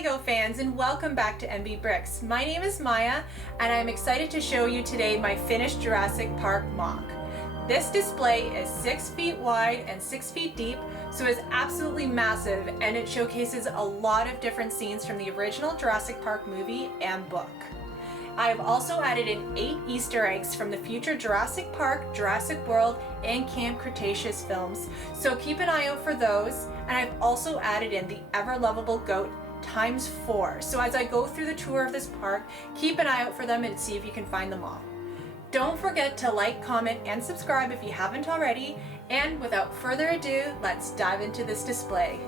LEGO fans, and welcome back to MB Bricks. My name is Maya and I'm excited to show you today my finished Jurassic Park MOC. This display is 6 feet wide and 6 feet deep, so it's absolutely massive, and it showcases a lot of different scenes from the original Jurassic Park movie and book. I have also added in 8 Easter eggs from the future Jurassic Park, Jurassic World, and Camp Cretaceous films, so keep an eye out for those. And I've also added in the ever lovable goat ×4. So as I go through the tour of this park, keep an eye out for them and see if you can find them all. Don't forget to like, comment, and subscribe if you haven't already. And without further ado, let's dive into this display.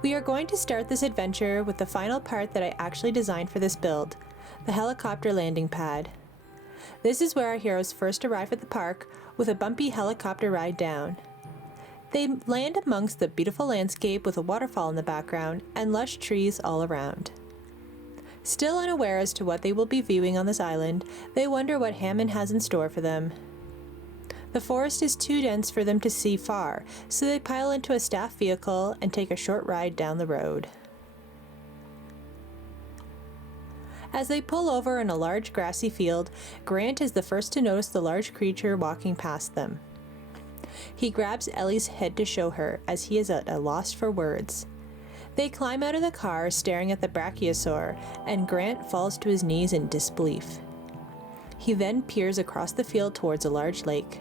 We are going to start this adventure with the final part that I actually designed for this build, the helicopter landing pad. This is where our heroes first arrive at the park with a bumpy helicopter ride down. They land amongst the beautiful landscape with a waterfall in the background and lush trees all around. Still unaware as to what they will be viewing on this island, they wonder what Hammond has in store for them. The forest is too dense for them to see far, so they pile into a staff vehicle and take a short ride down the road. As they pull over in a large grassy field, Grant is the first to notice the large creature walking past them. He grabs Ellie's head to show her, as he is at a loss for words. They climb out of the car, staring at the brachiosaur, and Grant falls to his knees in disbelief. He then peers across the field towards a large lake.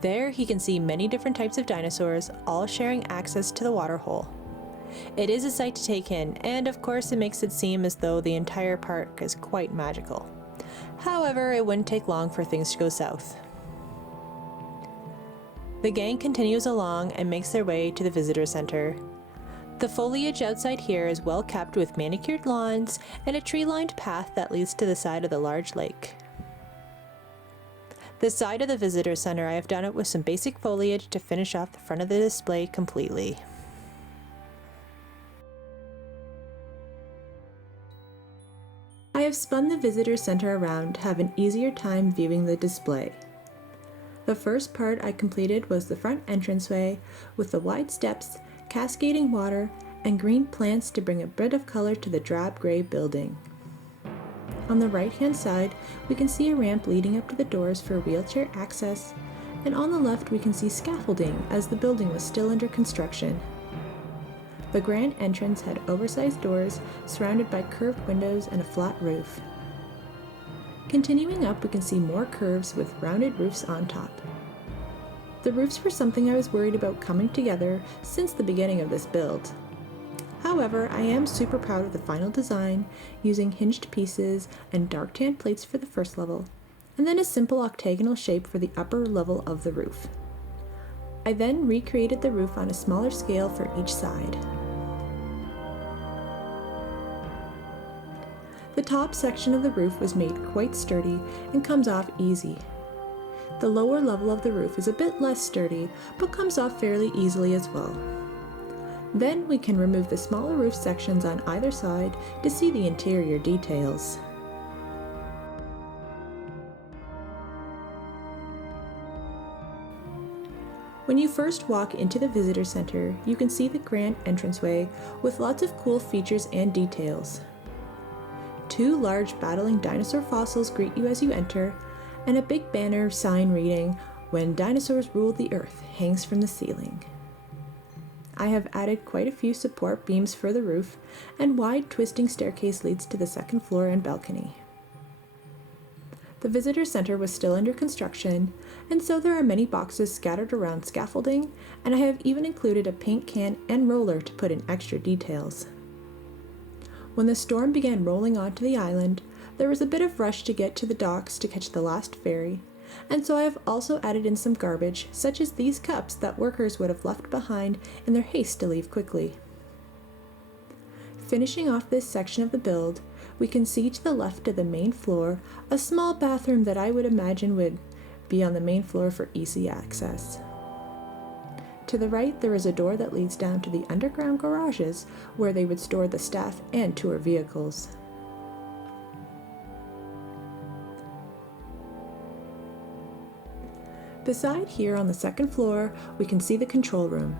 There he can see many different types of dinosaurs, all sharing access to the waterhole. It is a sight to take in, and of course it makes it seem as though the entire park is quite magical. However, it wouldn't take long for things to go south. The gang continues along and makes their way to the visitor center. The foliage outside here is well kept with manicured lawns and a tree-lined path that leads to the side of the large lake. The side of the visitor center, I have done it with some basic foliage to finish off the front of the display completely. I have spun the visitor center around to have an easier time viewing the display. The first part I completed was the front entranceway with the wide steps, cascading water, and green plants to bring a bit of color to the drab gray building. On the right hand side, we can see a ramp leading up to the doors for wheelchair access, and on the left we can see scaffolding as the building was still under construction. The grand entrance had oversized doors surrounded by curved windows and a flat roof. Continuing up, we can see more curves with rounded roofs on top. The roofs were something I was worried about coming together since the beginning of this build. However, I am super proud of the final design, using hinged pieces and dark tan plates for the first level, and then a simple octagonal shape for the upper level of the roof. I then recreated the roof on a smaller scale for each side. The top section of the roof was made quite sturdy and comes off easy. The lower level of the roof is a bit less sturdy, but comes off fairly easily as well. Then we can remove the smaller roof sections on either side to see the interior details. When you first walk into the visitor center, you can see the grand entranceway with lots of cool features and details. 2 large battling dinosaur fossils greet you as you enter, and a big banner sign reading, "When Dinosaurs Ruled the Earth," hangs from the ceiling. I have added quite a few support beams for the roof, and wide twisting staircase leads to the second floor and balcony. The visitor center was still under construction, and so there are many boxes scattered around scaffolding, and I have even included a paint can and roller to put in extra details. When the storm began rolling onto the island, there was a bit of rush to get to the docks to catch the last ferry, and so I have also added in some garbage, such as these cups that workers would have left behind in their haste to leave quickly. Finishing off this section of the build, we can see to the left of the main floor a small bathroom that I would imagine would be on the main floor for easy access. To the right, there is a door that leads down to the underground garages where they would store the staff and tour vehicles. Beside here on the second floor, we can see the control room.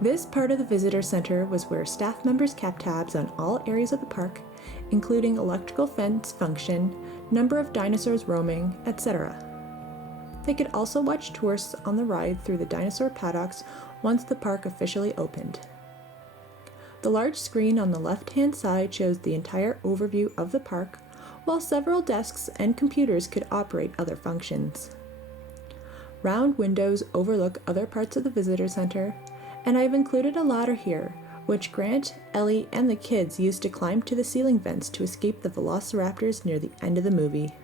This part of the visitor center was where staff members kept tabs on all areas of the park, including electrical fence function, number of dinosaurs roaming, etc. They could also watch tourists on the ride through the dinosaur paddocks once the park officially opened. The large screen on the left-hand side shows the entire overview of the park, while several desks and computers could operate other functions. Round windows overlook other parts of the visitor center, and I've included a ladder here, which Grant, Ellie, and the kids used to climb to the ceiling vents to escape the Velociraptors near the end of the movie.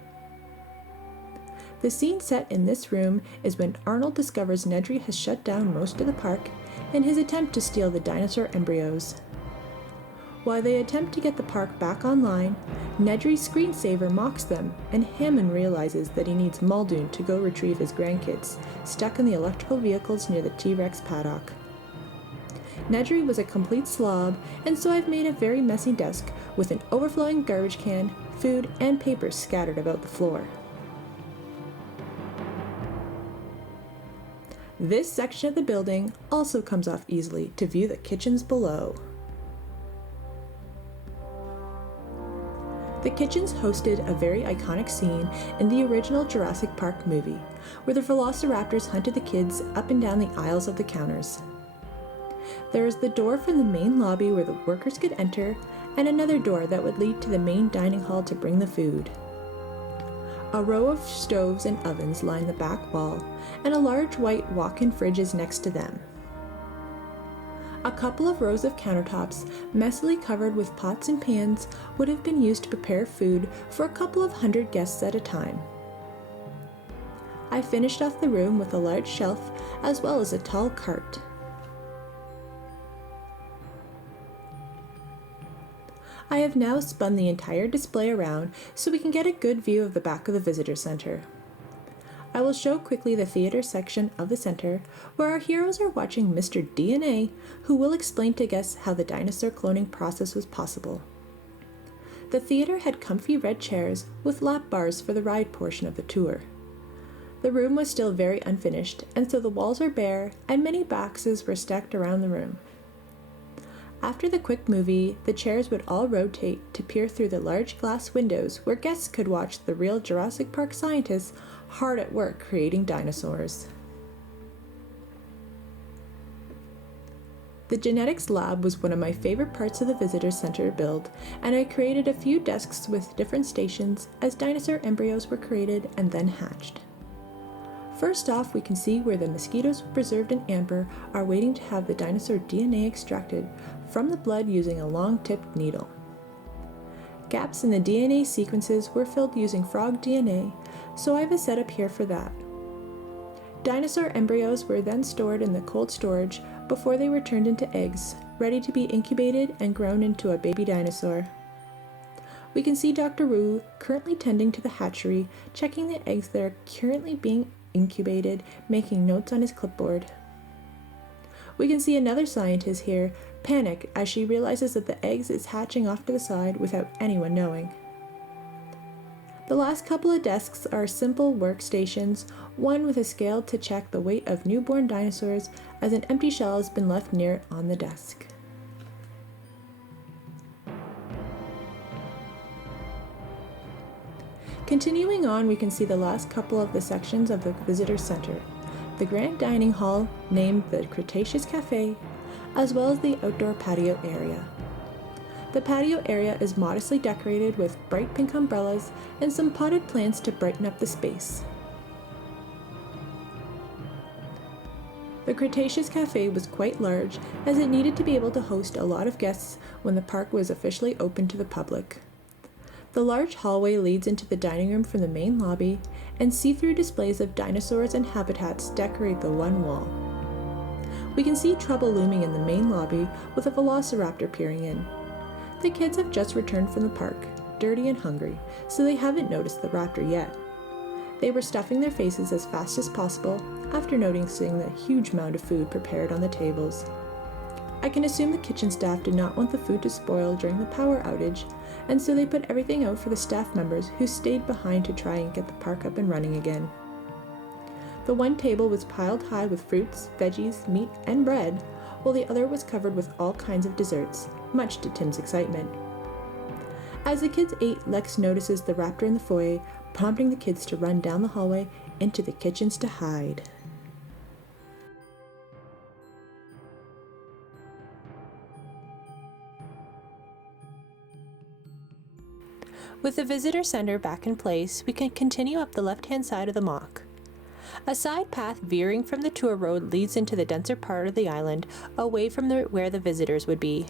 The scene set in this room is when Arnold discovers Nedry has shut down most of the park in his attempt to steal the dinosaur embryos. While they attempt to get the park back online, Nedry's screensaver mocks them, and Hammond realizes that he needs Muldoon to go retrieve his grandkids, stuck in the electrical vehicles near the T-Rex paddock. Nedry was a complete slob, and so I've made a very messy desk with an overflowing garbage can, food, and papers scattered about the floor. This section of the building also comes off easily to view the kitchens below. The kitchens hosted a very iconic scene in the original Jurassic Park movie, where the Velociraptors hunted the kids up and down the aisles of the counters. There is the door from the main lobby where the workers could enter, and another door that would lead to the main dining hall to bring the food. A row of stoves and ovens line the back wall, and a large white walk-in fridge is next to them. A couple of rows of countertops, messily covered with pots and pans, would have been used to prepare food for a couple of hundred guests at a time. I finished off the room with a large shelf as well as a tall cart. I have now spun the entire display around so we can get a good view of the back of the visitor center. I will show quickly the theater section of the center, where our heroes are watching Mr. DNA, who will explain to guests how the dinosaur cloning process was possible. The theater had comfy red chairs with lap bars for the ride portion of the tour. The room was still very unfinished, and so the walls are bare, and many boxes were stacked around the room. After the quick movie, the chairs would all rotate to peer through the large glass windows where guests could watch the real Jurassic Park scientists hard at work creating dinosaurs. The genetics lab was one of my favorite parts of the visitor center build, and I created a few desks with different stations as dinosaur embryos were created and then hatched. First off, we can see where the mosquitoes preserved in amber are waiting to have the dinosaur DNA extracted from the blood using a long-tipped needle. Gaps in the DNA sequences were filled using frog DNA, so I have a setup here for that. Dinosaur embryos were then stored in the cold storage before they were turned into eggs, ready to be incubated and grown into a baby dinosaur. We can see Dr. Wu currently tending to the hatchery, checking the eggs that are currently being incubated, making notes on his clipboard. We can see another scientist here panic as she realizes that the eggs is hatching off to the side without anyone knowing. The last couple of desks are simple workstations, one with a scale to check the weight of newborn dinosaurs, as an empty shell has been left near it on the desk. Continuing on, we can see the last couple of the sections of the visitor center, the grand dining hall named the Cretaceous Cafe, as well as the outdoor patio area. The patio area is modestly decorated with bright pink umbrellas and some potted plants to brighten up the space. The Cretaceous Cafe was quite large, as it needed to be able to host a lot of guests when the park was officially open to the public. The large hallway leads into the dining room from the main lobby, and see-through displays of dinosaurs and habitats decorate the one wall. We can see trouble looming in the main lobby with a Velociraptor peering in. The kids have just returned from the park, dirty and hungry, so they haven't noticed the raptor yet. They were stuffing their faces as fast as possible after noticing the huge amount of food prepared on the tables. I can assume the kitchen staff did not want the food to spoil during the power outage, and so they put everything out for the staff members who stayed behind to try and get the park up and running again. The one table was piled high with fruits, veggies, meat, and bread, while the other was covered with all kinds of desserts, much to Tim's excitement. As the kids ate, Lex notices the raptor in the foyer, prompting the kids to run down the hallway into the kitchens to hide. With the visitor center back in place, we can continue up the left-hand side of the MOC. A side path veering from the tour road leads into the denser part of the island, away from where the visitors would be.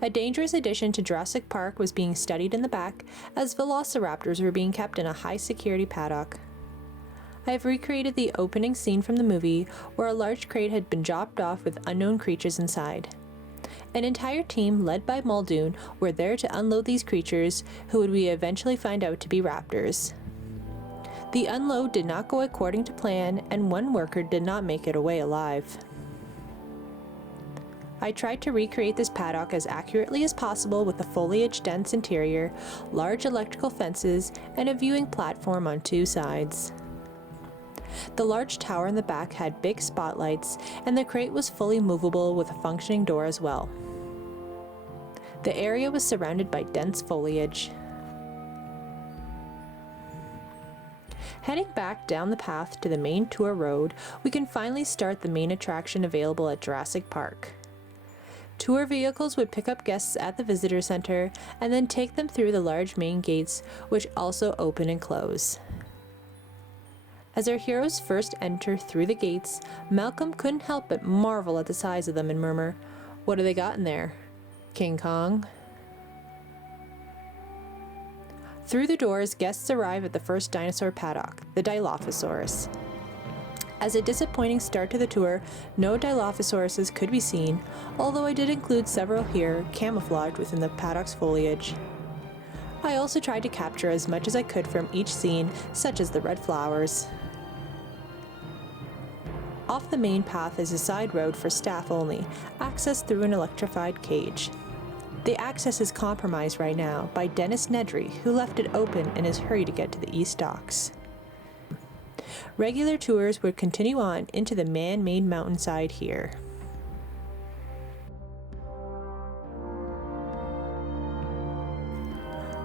A dangerous addition to Jurassic Park was being studied in the back, as velociraptors were being kept in a high-security paddock. I have recreated the opening scene from the movie, where a large crate had been dropped off with unknown creatures inside. An entire team, led by Muldoon, were there to unload these creatures, who would we eventually find out to be raptors. The unload did not go according to plan, and one worker did not make it away alive. I tried to recreate this paddock as accurately as possible with a foliage-dense interior, large electrical fences, and a viewing platform on two sides. The large tower in the back had big spotlights, and the crate was fully movable with a functioning door as well. The area was surrounded by dense foliage. Heading back down the path to the main tour road, we can finally start the main attraction available at Jurassic Park. Tour vehicles would pick up guests at the visitor center and then take them through the large main gates, which also open and close. As our heroes first enter through the gates, Malcolm couldn't help but marvel at the size of them and murmur, "What do they got in there? King Kong?" Through the doors, guests arrive at the first dinosaur paddock, the Dilophosaurus. As a disappointing start to the tour, no Dilophosauruses could be seen, although I did include several here, camouflaged within the paddock's foliage. I also tried to capture as much as I could from each scene, such as the red flowers. Off the main path is a side road for staff only, accessed through an electrified cage. The access is compromised right now by Dennis Nedry, who left it open in his hurry to get to the East Docks. Regular tours would continue on into the man-made mountainside here.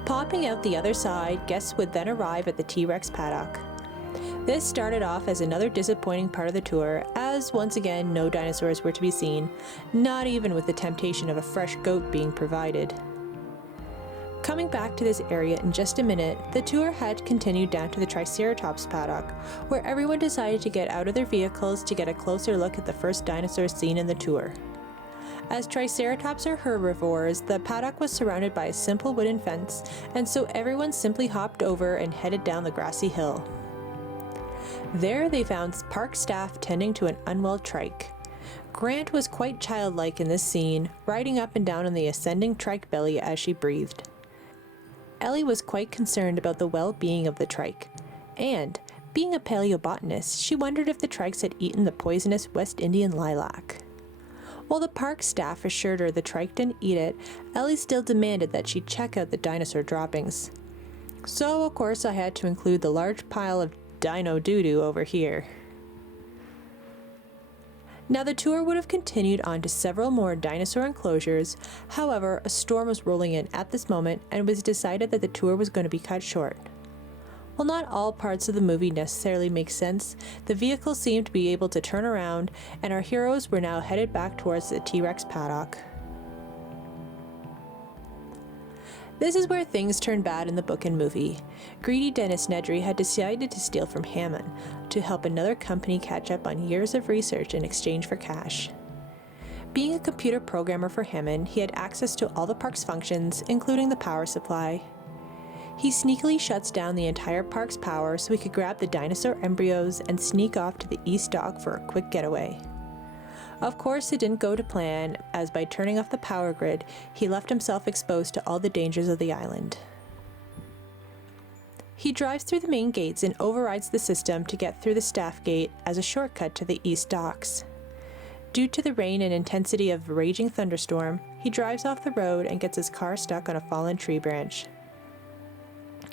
Popping out the other side, guests would then arrive at the T-Rex paddock. This started off as another disappointing part of the tour, as once again no dinosaurs were to be seen, not even with the temptation of a fresh goat being provided. Coming back to this area in just a minute, the tour had continued down to the Triceratops paddock, where everyone decided to get out of their vehicles to get a closer look at the first dinosaurs seen in the tour. As Triceratops are herbivores, the paddock was surrounded by a simple wooden fence, and so everyone simply hopped over and headed down the grassy hill. There they found park staff tending to an unwell trike. Grant was quite childlike in this scene, riding up and down on the ascending trike belly as she breathed. Ellie was quite concerned about the well-being of the trike, and, being a paleobotanist, she wondered if the trikes had eaten the poisonous West Indian lilac. While the park staff assured her the trike didn't eat it, Ellie still demanded that she check out the dinosaur droppings. So, of course, I had to include the large pile of dino doo-doo over here. Now the tour would have continued on to several more dinosaur enclosures, however, a storm was rolling in at this moment and it was decided that the tour was going to be cut short. While not all parts of the movie necessarily make sense, the vehicles seemed to be able to turn around and our heroes were now headed back towards the T-Rex paddock. This is where things turned bad in the book and movie. Greedy Dennis Nedry had decided to steal from Hammond to help another company catch up on years of research in exchange for cash. Being a computer programmer for Hammond, he had access to all the park's functions, including the power supply. He sneakily shuts down the entire park's power so he could grab the dinosaur embryos and sneak off to the East Dock for a quick getaway. Of course, it didn't go to plan, as by turning off the power grid, he left himself exposed to all the dangers of the island. He drives through the main gates and overrides the system to get through the staff gate as a shortcut to the East Docks. Due to the rain and intensity of a raging thunderstorm, he drives off the road and gets his car stuck on a fallen tree branch.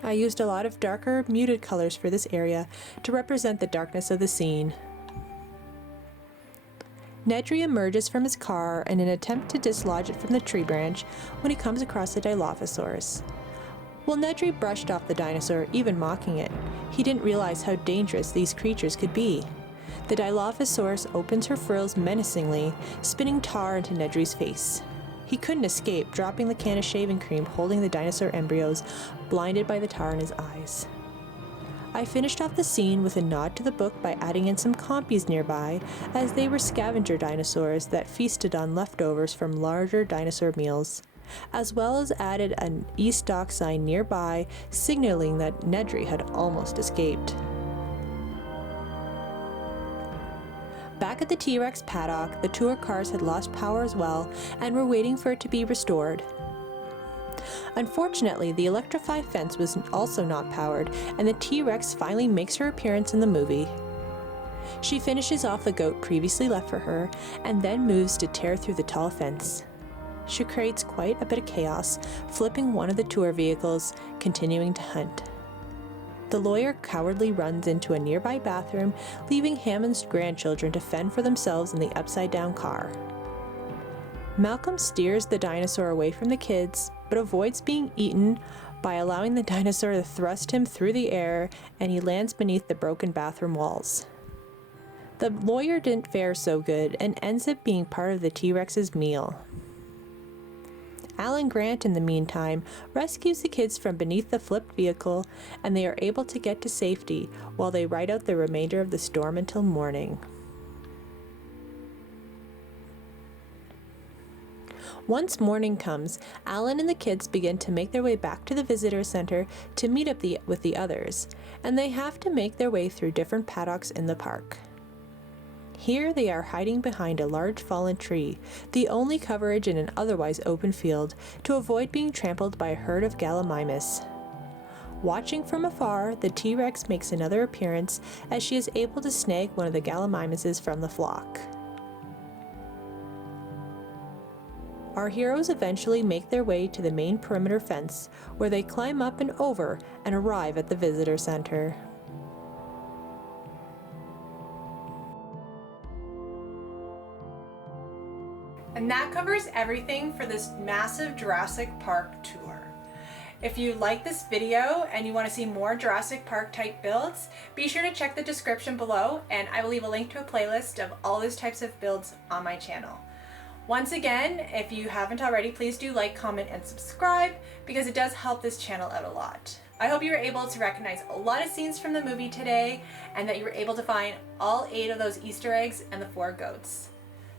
I used a lot of darker, muted colors for this area to represent the darkness of the scene. Nedry emerges from his car in an attempt to dislodge it from the tree branch when he comes across the Dilophosaurus. While Nedry brushed off the dinosaur, even mocking it, he didn't realize how dangerous these creatures could be. The Dilophosaurus opens her frills menacingly, spitting tar into Nedry's face. He couldn't escape, dropping the can of shaving cream holding the dinosaur embryos, blinded by the tar in his eyes. I finished off the scene with a nod to the book by adding in some compies nearby, as they were scavenger dinosaurs that feasted on leftovers from larger dinosaur meals, as well as added an East Dock sign nearby signaling that Nedry had almost escaped. Back at the T-Rex paddock, the tour cars had lost power as well and were waiting for it to be restored. Unfortunately, the electrified fence was also not powered, and the T-Rex finally makes her appearance in the movie. She finishes off the goat previously left for her, and then moves to tear through the tall fence. She creates quite a bit of chaos, flipping one of the tour vehicles, continuing to hunt. The lawyer cowardly runs into a nearby bathroom, leaving Hammond's grandchildren to fend for themselves in the upside-down car. Malcolm steers the dinosaur away from the kids, but avoids being eaten by allowing the dinosaur to thrust him through the air, and he lands beneath the broken bathroom walls. The lawyer didn't fare so good and ends up being part of the T-Rex's meal. Alan Grant, in the meantime, rescues the kids from beneath the flipped vehicle, and they are able to get to safety while they ride out the remainder of the storm until morning. Once morning comes, Alan and the kids begin to make their way back to the visitor center to meet up with the others, and they have to make their way through different paddocks in the park. Here they are hiding behind a large fallen tree, the only coverage in an otherwise open field, to avoid being trampled by a herd of Gallimimus. Watching from afar, the T-Rex makes another appearance as she is able to snag one of the Gallimimuses from the flock. Our heroes eventually make their way to the main perimeter fence, where they climb up and over and arrive at the visitor center. And that covers everything for this massive Jurassic Park tour. If you like this video and you want to see more Jurassic Park type builds, be sure to check the description below, and I will leave a link to a playlist of all those types of builds on my channel. Once again, if you haven't already, please do like, comment, and subscribe, because it does help this channel out a lot. I hope you were able to recognize a lot of scenes from the movie today, and that you were able to find all 8 of those Easter eggs and the 4 goats.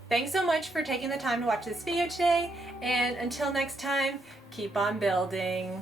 Thanks so much for taking the time to watch this video today, and until next time, keep on building.